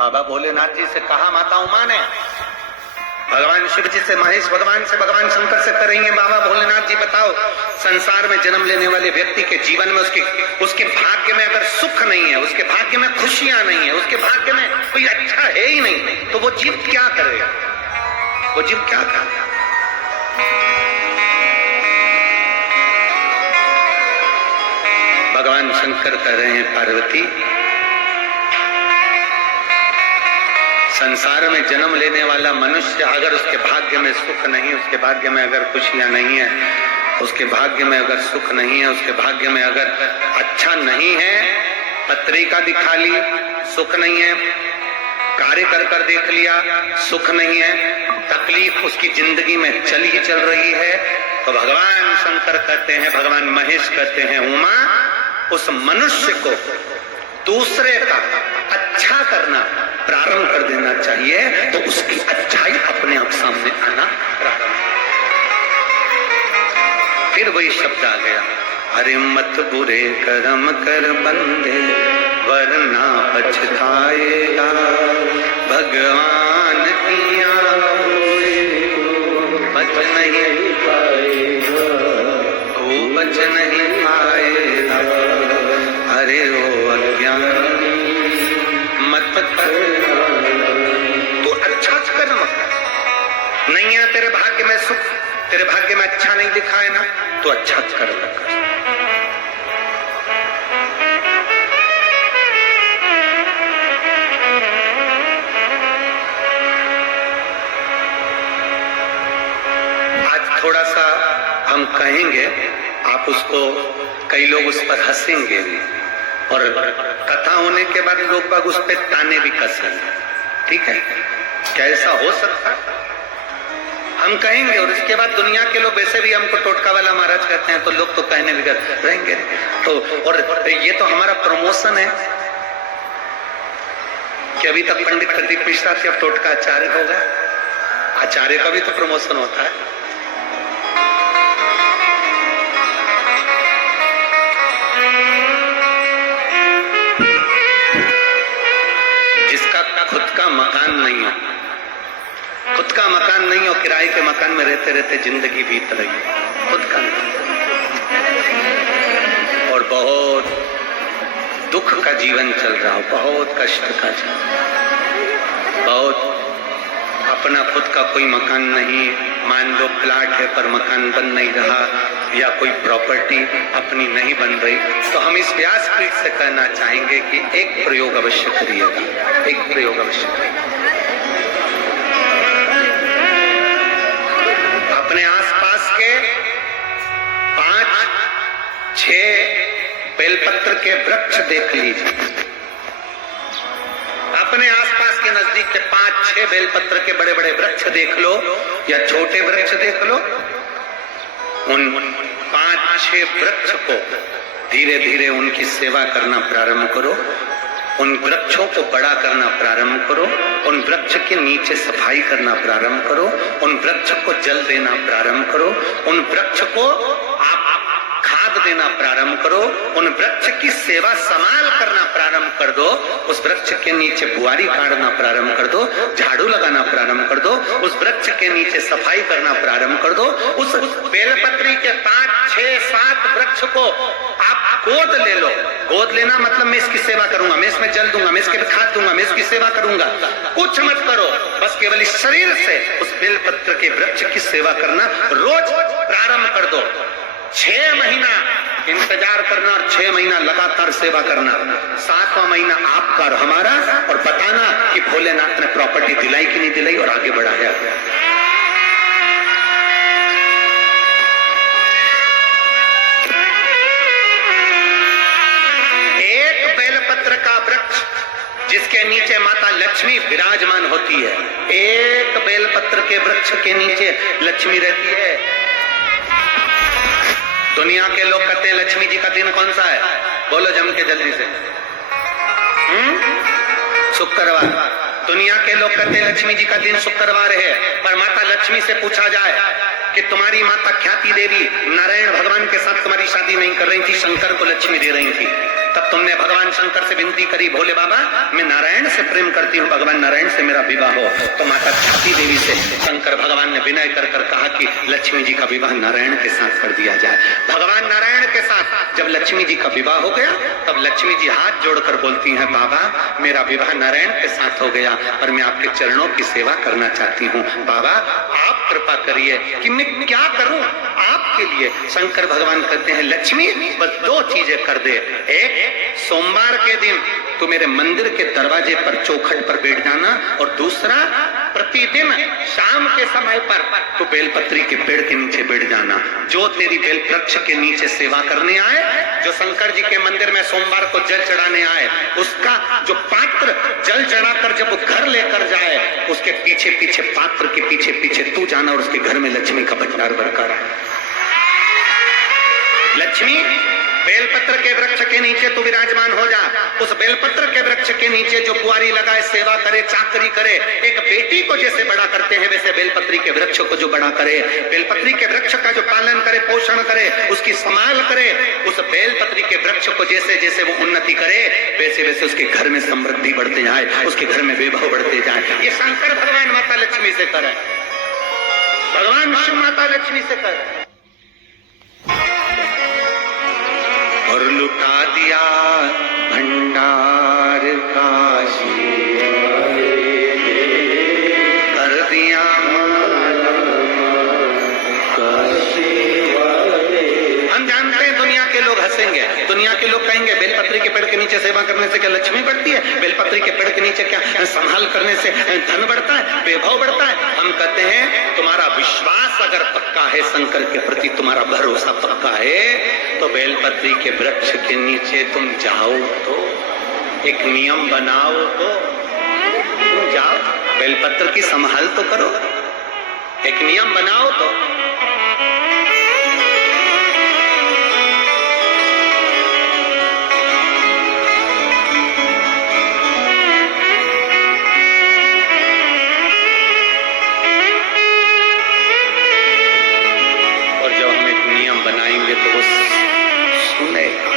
बाबा भोलेनाथ जी से कहा माता उमा ने, भगवान शिव जी से, महेश भगवान से, भगवान शंकर से करेंगे बाबा भोलेनाथ जी बताओ, संसार में जन्म लेने वाले व्यक्ति के जीवन में उसके भाग्य में अगर सुख नहीं है, उसके भाग्य में खुशियां नहीं है, उसके भाग्य में कोई अच्छा है ही नहीं, तो वो जीव क्या करेगा? वो जीव क्या करेगा? भगवान शंकर कह रहे हैं पार्वती, संसार में जन्म लेने वाला मनुष्य अगर उसके भाग्य में सुख नहीं, उसके भाग्य में अगर खुशियां नहीं है, उसके भाग्य में अगर सुख नहीं है, उसके भाग्य में अगर अच्छा नहीं है, पत्रिका दिखा ली सुख नहीं है, कार्य कर कर देख लिया सुख नहीं है, तकलीफ उसकी जिंदगी में चल ही चल रही है, तो भगवान शंकर कहते हैं, भगवान महेश कहते हैं, उमा उस मनुष्य को दूसरे का अच्छा करना प्रारंभ कर देना चाहिए, तो उसकी अच्छाई अपने आप सामने आना प्रारंभ। फिर वही शब्द आ गया, अरे मत बुरे कर्म कर बंदे वरना पछताएगा, भगवान की बच नहीं पाएगा, वो बच नहीं पाएगा, अरे वो अज्ञान मत कर, तू अच्छा कर्म नहीं है, तेरे भाग्य में सुख, तेरे भाग्य में अच्छा नहीं लिखा है ना, तो अच्छा कर्म कर। आज थोड़ा सा हम कहेंगे, आप उसको, कई लोग उस पर हंसेंगे और कथा होने के बाद लोग बाग उस पर ताने भी कसेंगे, ठीक है? क्या ऐसा हो सकता? हम कहेंगे और इसके बाद दुनिया के लोग, वैसे भी हमको टोटका वाला महाराज कहते हैं, तो लोग तो कहने भी रहेंगे, तो और ये तो हमारा प्रमोशन है कि अभी तक पंडित प्रदीप मिश्रा से अब टोटका आचार्य होगा, आचार्य का भी तो प्रमोशन होता है। खुद का मकान नहीं हो, खुद का मकान नहीं हो, किराए के मकान में रहते रहते जिंदगी बीत रही है, खुद का नहीं, और बहुत दुख का जीवन चल रहा हो, बहुत कष्ट का चल, बहुत अपना खुद का कोई मकान नहीं, मान लो प्लाट है पर मकान बन नहीं रहा, या कोई प्रॉपर्टी अपनी नहीं बन रही, तो हम इस व्यासपीठ से कहना चाहेंगे कि एक प्रयोग अवश्य करिएगा, एक प्रयोग अवश्य करिएगा। अपने आसपास के 5-6 बेलपत्र के वृक्ष देख लीजिए, अपने आसपास के नजदीक के 5-6 बेलपत्र के बड़े बड़े वृक्ष देख लो या छोटे वृक्ष देख लो, उन 5-6 वृक्ष को धीरे धीरे उनकी सेवा करना प्रारंभ करो, उन वृक्षों को बड़ा करना प्रारंभ करो, उन वृक्ष के नीचे सफाई करना प्रारंभ करो, उन वृक्ष को जल देना प्रारंभ करो, उन वृक्ष को आप खाद देना प्रारंभ करो, उन वृक्ष की सेवा संभाल करना प्रारंभ कर दो, उस वृक्ष के नीचे बुआरी काटना प्रारंभ कर दो, झाड़ू लगाना प्रारंभ कर दो, उस वृक्ष के नीचे सफाई करना प्रारंभ कर दो, उस बेलपत्री के 5-6-7 वृक्ष को आप गोद ले लो। गोद लेना मतलब मैं इसकी सेवा करूंगा, मैं इसमें जल दूंगा, मैं इसके खाद दूंगा, मैं इसकी सेवा करूंगा, कुछ मत करो, बस केवल इस शरीर से उस बेलपत्र के वृक्ष की सेवा करना रोज प्रारंभ कर दो। 6 महीना इंतजार करना और 6 महीना लगातार सेवा करना, 7वां महीना आपका और हमारा, और बताना कि भोलेनाथ ने प्रॉपर्टी दिलाई कि नहीं दिलाई और आगे बढ़ाया। एक बेलपत्र का वृक्ष जिसके नीचे माता लक्ष्मी विराजमान होती है, एक बेलपत्र के वृक्ष के नीचे लक्ष्मी रहती है। दुनिया के लोग कहते हैं लक्ष्मी जी का दिन कौन सा है? बोलो जम के जल्दी से। शुक्रवार। दुनिया के लोग कहते हैं लक्ष्मी जी का दिन शुक्रवार है, पर माता लक्ष्मी से पूछा जाए कि तुम्हारी माता ख्याति देवी नारायण भगवान के साथ तुम्हारी शादी नहीं कर रही थी, शंकर को लक्ष्मी दे रही थी, तब तुमने भगवान शंकर से विनती करी, भोले बाबा मैं नारायण से प्रेम करती हूँ, भगवान नारायण से मेरा विवाह हो। तो माता छाती देवी से शंकर भगवान ने विनय कर कहा कि लक्ष्मी जी का विवाह नारायण के साथ कर दिया जाए। भगवान नारायण के साथ जब लक्ष्मी जी का विवाह हो गया, तब लक्ष्मी जी हाथ जोड़कर बोलती हैं, बाबा मेरा विवाह नारायण के साथ हो गया, पर मैं आपके चरणों की सेवा करना चाहती हूँ। बाबा आप कृपा करिए कि मैं क्या करूं आपके लिए। शंकर भगवान कहते हैं, लक्ष्मी बस दो चीजें कर दे। एक, सोमवार के दिन तू मेरे मंदिर के दरवाजे पर चौखट पर बैठ जाना, और दूसरा, प्रतिदिन शाम के समय पर तू बेलपत्री के पेड़ के नीचे बैठ जाना। जो तेरी बेल वृक्ष के नीचे सेवा करने आए, जो शंकर जी के मंदिर में सोमवार को जल चढ़ाने आए, उसका जो पात्र जल चढ़ाकर जब वो घर लेकर जाए, उसके पीछे पीछे, पात्र के पीछे पीछे तू जाना, और उसके घर में लक्ष्मी का भंडार भरकर आए। लक्ष्मी बेलपत्र के वृक्ष के नीचे तो विराजमान हो जा। उस बेलपत्र के वृक्ष के नीचे जो कुंवारी लगाए, सेवा करे, चाकरी करे, एक बेटी को जैसे बड़ा करते हैं, वैसे बेलपत्री के वृक्ष को जो बड़ा करे, बेलपत्री के वृक्ष का जो पालन करे, पोषण करे, उसकी संभाल करे, उस बेलपत्री के वृक्ष को जैसे जैसे वो उन्नति करे, वैसे वैसे उसके घर में समृद्धि बढ़ते जाए, उसके घर में वैभव बढ़ते जाए। ये शंकर भगवान माता लक्ष्मी से करे, भगवान शिव माता लक्ष्मी से करे। और लुटा दिया भंडार काशी, कर दिया हम जानते हैं दुनिया के लोग हंसेंगे, दुनिया के लोग कहेंगे बेलपत्री के पेड़ के नीचे सेवा करने से क्या लक्ष्मी बढ़ती है, बेलपत्री के पेड़ के नीचे क्या संभाल करने से धन बढ़ता है, वैभव बढ़ता है। हम कहते हैं तुम्हारा विश्वास अगर पक्का है, शंकर के प्रति तुम्हारा भरोसा पक्का है, तो बेलपत्री के वृक्ष के नीचे तुम जाओ, तो एक नियम बनाओ, तो तुम जाओ, बेलपत्र की संभाल तो करो, एक नियम बनाओ। तो बनाएंगे तो वो सुनेगा।